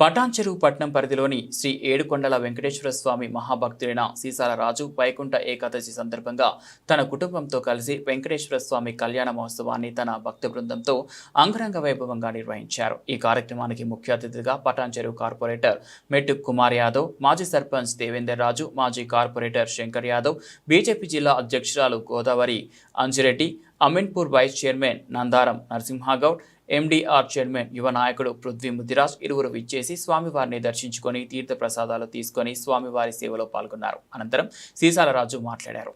పటాన్చెరువు పట్నం పరిధిలోని శ్రీ ఏడుకొండల వెంకటేశ్వర స్వామి మహాభక్తుడైన సీసాల రాజు వైకుంఠ ఏకాదశి సందర్భంగా తన కుటుంబంతో కలిసి వెంకటేశ్వర స్వామి కళ్యాణ మహోత్సవాన్ని తన భక్త బృందంతో అంగరంగ వైభవంగా నిర్వహించారు. ఈ కార్యక్రమానికి ముఖ్య అతిథిగా పటాన్చెరువు కార్పొరేటర్ మెట్టు కుమార్ యాదవ్, మాజీ సర్పంచ్ దేవేందర్ రాజు, మాజీ కార్పొరేటర్ శంకర్ యాదవ్, బీజేపీ జిల్లా అధ్యక్షురాలు Godavari Anjireddy, Ameenpur vice chairman Nandaram Narasimhagoud, MDR chairman యువ నాయకుడు పృథ్వీ ముదిరాజ్ ఇరువురు విచ్చేసి స్వామివారిని దర్శించుకొని తీర్థ ప్రసాదాలు తీసుకొని స్వామివారి సేవలో పాల్గొన్నారు. అనంతరం సీసాల రాజు మాట్లాడారు.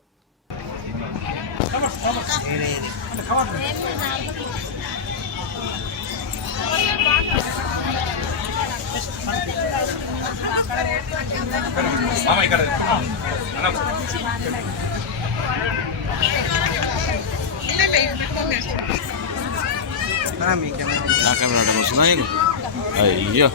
నా కెమెరా వస్తున్నాయి. అయ్యో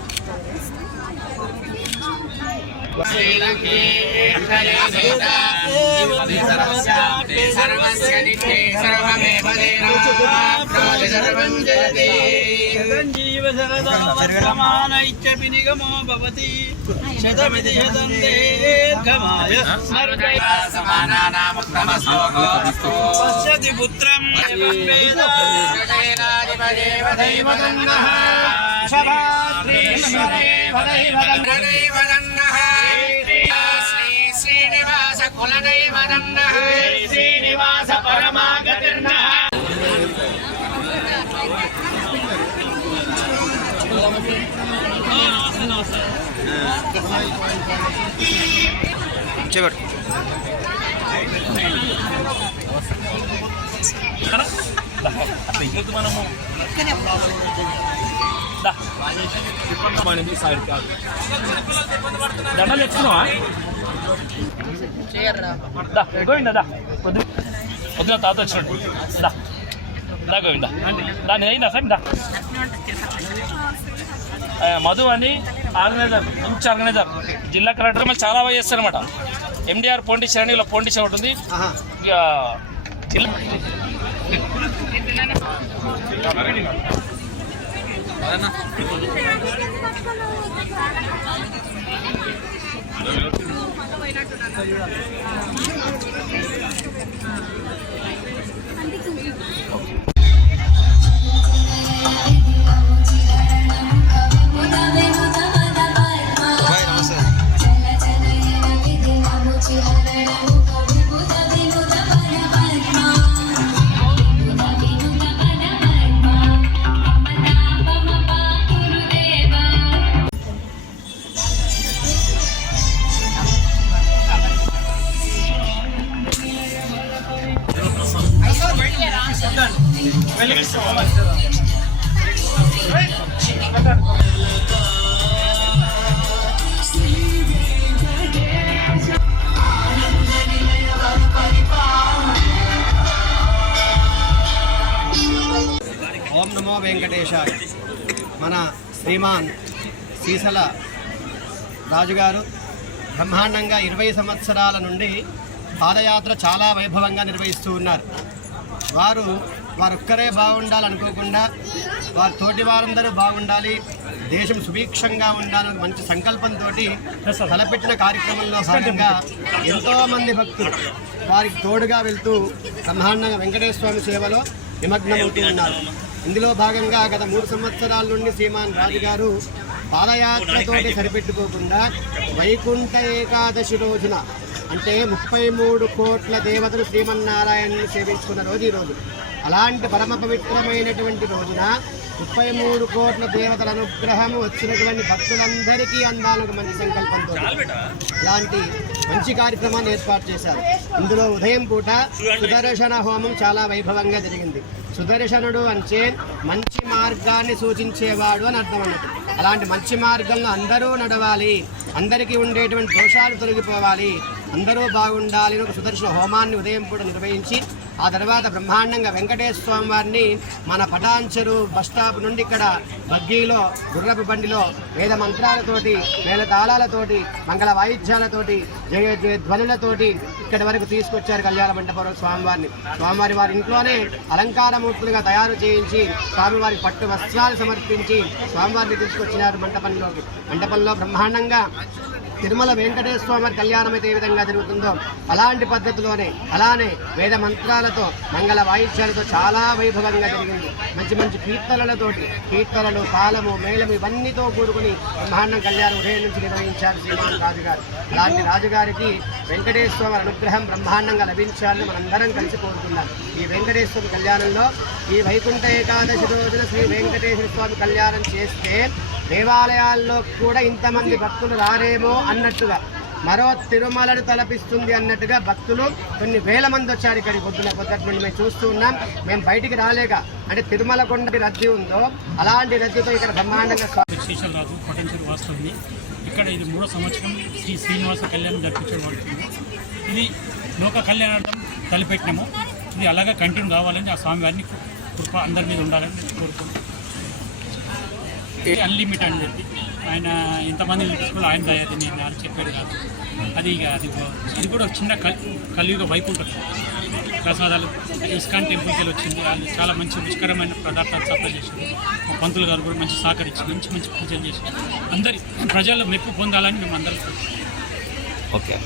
శ్రీనివాస కులదైవదన్న శ్రీనివాస పరమాగతిర్న చెప్పండి. మనము దండలు తెచ్చుకున్నావా? గోవిందా పొద్దున తాత వచ్చినట్టు దా గోవిందా దాన్ని అయిందా సార్ దా. మధు అని ఆర్గనైజర్, మంచి ఆర్గనైజర్, జిల్లా కలెక్టర్ మళ్ళీ చాలా బాగా చేస్తారనమాట. ఎండిఆర్ పొండిచేరి అని ఇలా పొండిచేరి ఉంటుంది. ఇక జిల్లా ఓం నమో వెంకటేశాయ. మన శ్రీమాన్ సీసల రాజుగారు బ్రహ్మాండంగా 20 సంవత్సరాల నుండి పాదయాత్ర చాలా వైభవంగా నిర్వహిస్తూ ఉన్నారు. వారొక్కరే బాగుండాలనుకోకుండా వారి తోటి వారందరూ బాగుండాలి, దేశం సుభిక్షంగా ఉండాలని మంచి సంకల్పంతో తలపెట్టిన కార్యక్రమంలో భాగంగా ఎంతోమంది భక్తులు వారికి తోడుగా వెళ్తూ బ్రహ్మాండంగా వెంకటేశ్వర స్వామి సేవలో నిమగ్నమవుతూ ఉన్నారు. ఇందులో భాగంగా గత 3 సంవత్సరాల నుండి శ్రీమాన్ రాజుగారు పాదయాత్రతోటి సరిపెట్టుకోకుండా వైకుంఠ ఏకాదశి రోజున, అంటే 33 కోట్ల దేవతలు శ్రీమన్నారాయణని సేవించుకున్న రోజు ఈరోజు. అలాంటి పరమ పవిత్రమైనటువంటి రోజున 33 కోట్ల దేవతల అనుగ్రహము వచ్చినటువంటి భక్తులందరికీ అందాలకు మంచి సంకల్పంతో ఇలాంటి మంచి కార్యక్రమాన్ని ఏర్పాటు చేశారు. ఇందులో ఉదయం పూట సుదర్శన హోమం చాలా వైభవంగా జరిగింది. సుదర్శనుడు అంటే మంచి మార్గాన్ని సూచించేవాడు అని అర్థం అన్నట్టు. అలాంటి మంచి మార్గంలో అందరూ నడవాలి, అందరికీ ఉండేటువంటి దోషాలు తొలగిపోవాలి, అందరూ బాగుండాలి. ఒక సుదర్శన హోమాన్ని ఉదయం పూట నిర్వహించి ఆ తర్వాత బ్రహ్మాండంగా వెంకటేశ్వర స్వామి వారిని మన పటాన్చెరు బస్ స్టాప్ నుండి ఇక్కడ బగ్గీలో గుర్రపు బండిలో వేద మంత్రాలతోటి మేళతాళాలతోటి మంగళ వాయిద్యాలతోటి జయ జయ ధ్వనులతోటి ఇక్కడి వరకు తీసుకొచ్చారు కళ్యాణ మండపంలో స్వామివారిని. స్వామివారి వారి ఇంట్లోనే అలంకారమూర్తులుగా తయారు చేయించి స్వామివారి పట్టు వస్త్రాలు సమర్పించి స్వామివారిని తీసుకొచ్చినారు మండపంలో బ్రహ్మాండంగా తిరుమల వెంకటేశ్వర స్వామి వారి కళ్యాణం అయితే ఏ విధంగా జరుగుతుందో అలాంటి పద్ధతిలోనే అలానే వేద మంత్రాలతో మంగళ వాయిద్యాలతో చాలా వైభవంగా జరిగింది. మంచి మంచి కీర్తనలు తాళము మేళము ఇవన్నీతో కూడుకుని బ్రహ్మాండం కళ్యాణం ఉదయం నుంచి నిర్వహించారు శ్రీమాన్ రాజుగారు. అలాంటి రాజుగారికి వెంకటేశ్వర స్వామి అనుగ్రహం బ్రహ్మాండంగా లభించాలని మనందరం కలిసి కోరుకుందాం. ఈ వెంకటేశ్వర కళ్యాణంలో ఈ వైకుంఠ ఏకాదశి రోజున శ్రీ వెంకటేశ్వర స్వామి కళ్యాణం చేస్తే దేవాలయాల్లో కూడా ఇంతమంది భక్తులు రారేమో అన్నట్టుగా మరో తిరుమలను తలపిస్తుంది అన్నట్టుగా భక్తులు కొన్ని వేల మంది వచ్చారు ఇక్కడికి. పొద్దుటి నుండి మేము చూస్తూ ఉన్నాం. మేము బయటికి రాలేక అంటే తిరుమల కొండ రద్దీ ఉందో అలాంటి రద్దీతో ఇక్కడ బ్రహ్మాండంగా శేషరాజు పటంచెరు వాస్తవుని. ఇక్కడ ఇది 3వ సంవత్సరం శ్రీ శ్రీనివాస కళ్యాణం జరిపించడం. ఇది లోక కళ్యాణార్థం తలపెట్టినాము. ఇది అలాగే కంటిన్యూ కావాలని ఆ స్వామివారిని కృప అందరి మీద ఉండాలని కోరుకుంటున్నాం. అన్లిమిట్ అని చెప్పి ఆయన ఎంతమంది తీసుకోవాలి ఆయన దయది నేను అని చెప్పాడు కాదు. ఇది కూడా చిన్న కలియుగ వైకుంఠం ప్రసాదాలు ఇస్కాన్ టెంపుల్కి వచ్చింది. వాళ్ళు చాలా మంచి రుచికరమైన పదార్థాలు సప్లై చేశారు. మా పంతులు గారు కూడా మంచి సహకరించి మంచి పూజలు చేశారు. అందరి ప్రజలు మెప్పు పొందాలని మేము అందరం ఓకే.